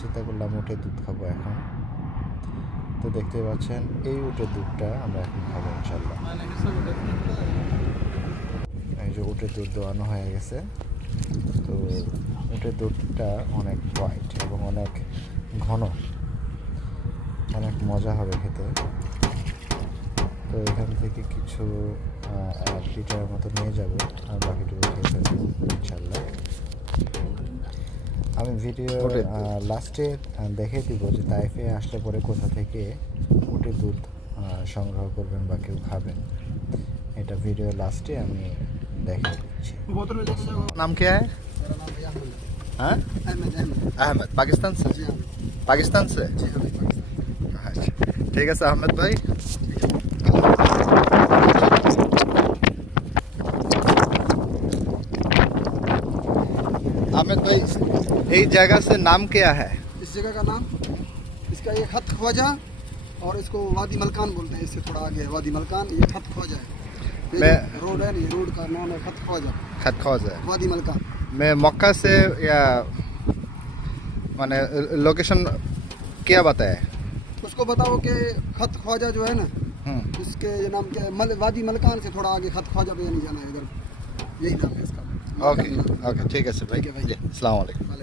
চিন্তা করলাম উটের দুধ খাবো এখন। তো দেখতে পাচ্ছেন এই উটের দুধটা আমরা এখন খাবো ইনশাল্লাহ। এই যে উটের দুধ দোয়ানো হয়ে গেছে। তো উটের দুধটা অনেক হোয়াইট এবং অনেক ঘন, অনেক মজা হবে খেতে। তো এখান থেকে কিছু 1 লিটারের মতো নিয়ে যাব আর বাকিটুকু খেয়ে ফেলবো ইনশাল্লাহ। আমি ভিডিও লাস্টে দেখে দিব যে তাইফে আসলে পরে কোথা থেকে উটের দুধ সংগ্রহ করবেন বা কেউ খাবেন, এটা ভিডিও लास्ट আমি দেখে দিচ্ছি। नाम क्या है? मेरा नाम भैया अहमद। हाँ, अहमद अहमद पाकिस्तान से? जी हाँ। पाकिस्तान से? जी हाँ भाई, पाकिस्तान। अच्छा ठीक है सर अहमद भाई। अहमद भाई ये जगह से नाम क्या है? इस जगह का नाम, इसका ये खत ख्वाजा और इसको वादी मलकान बोलते हैं। इससे थोड़ा आगे है वादी मलकान, ये खत ख्वाजा है। मैं रोड है, ये रोड का नाम है खत ख्वाजा, खतखौज है। वादी मलकान। मैं मक्का से या माने लोकेशन क्या बताया? उसको बताओ कि खत ख्वाजा जो है ना, इसके ये नाम क्या है, वादी मलकान से थोड़ा आगे खत ख्वाजा पे नहीं जाना है, इधर यही नाम है इसका। ओके ओके ठीक है सर भाई, ठीक है भाई। अस्सलाम वालेकुम।